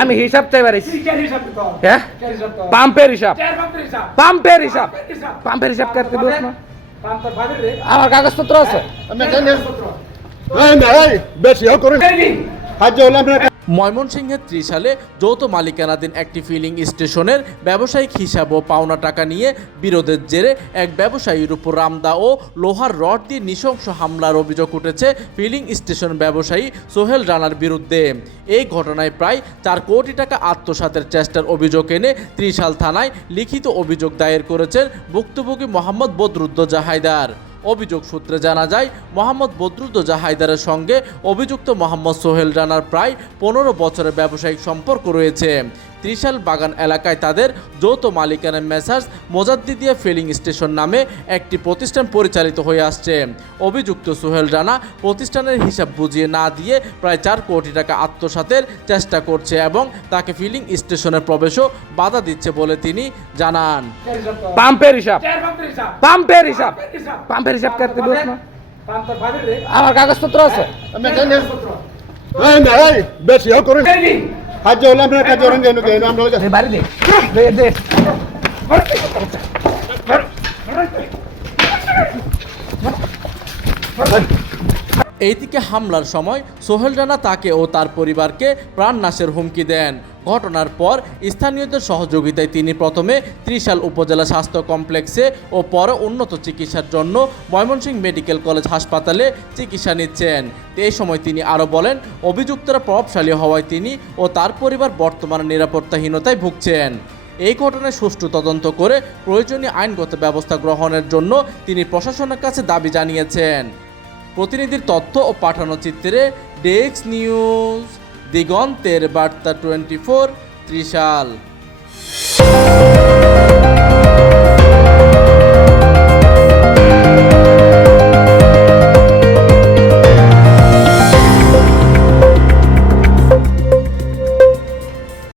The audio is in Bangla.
আমি হিসাব চাই পারিস হ্যাঁ পাম্পের হিসাব পাম্পের হিসাব পাম্পের হিসাব করতে বস না আমার কাগজপত্র আছে বেশি করুন হাজ ময়মনসিংহের ত্রিশালে যৌথ মালিকানাধীন একটি ফিলিং স্টেশনের ব্যবসায়িক হিসাব ও পাওনা টাকা নিয়ে বিরোধের জেরে এক ব্যবসায়ীর উপর রামদা ও লোহার রড দিয়ে নৃশংস হামলার অভিযোগ উঠেছে ফিলিং স্টেশন ব্যবসায়ী সোহেল রানার বিরুদ্ধে। এই ঘটনায় প্রায় 4 কোটি টাকা আত্মসাতের চেষ্টার অভিযোগ এনে ত্রিশাল থানায় লিখিত অভিযোগ দায়ের করেছেন ভুক্তভোগী মোহাম্মদ বদরুদ্দোজা হায়দার। অভিযোগ সূত্রে জানা যায় মোহাম্মদ বদরুদ্দোজা হায়দারের সঙ্গে অভিযুক্ত মোহাম্মদ সোহেল রানার প্রায় 15 বছরের ব্যবসায়িক সম্পর্ক রয়েছে। ত্রিশাল বাগান এলাকায় তাদের যৌথ মালিকানার মেসার্স মোজাদ্দিদিয়া ফিলিং স্টেশন নামে একটি প্রতিষ্ঠান পরিচালিত হয়ে আসছে। অভিযুক্ত সোহেল রানা প্রতিষ্ঠানের হিসাব বুঝিয়ে না দিয়ে প্রায় 4 কোটি টাকা আত্মসাতের চেষ্টা করছে এবং তাকে ফিলিং স্টেশনের প্রবেশও বাধা দিচ্ছে বলে তিনি জানান। পাম্পের হিসাব পাম্পের হিসাব পাম্পের হিসাব করতে বস না আমার কাগজপত্র আছে বেশি করুন হাজ আমরা কাজ আমরা বাড়ি দে দে এইদিকে হামলার সময় সোহেল রানা তাকে ও তার পরিবারকে প্রাণনাশের হুমকি দেন। ঘটনার পর স্থানীয়দের সহযোগিতায় তিনি প্রথমে ত্রিশাল উপজেলা স্বাস্থ্য কমপ্লেক্সে ও পরে উন্নত চিকিৎসার জন্য ময়মনসিংহ মেডিকেল কলেজ হাসপাতালে চিকিৎসা নিচ্ছেন। এই সময় তিনি আরও বলেন, অভিযুক্তরা প্রভাবশালী হওয়ায় তিনি ও তার পরিবার বর্তমানে নিরাপত্তাহীনতায় ভুগছেন। এই ঘটনায় সুষ্ঠু তদন্ত করে প্রয়োজনীয় আইনগত ব্যবস্থা গ্রহণের জন্য তিনি প্রশাসনের কাছে দাবি জানিয়েছেন। প্রতিনিধির তথ্য ও পাঠানো চিত্রে ডেস্ক নিউজ, দিগন্তের বার্তা 24, ত্রিশাল।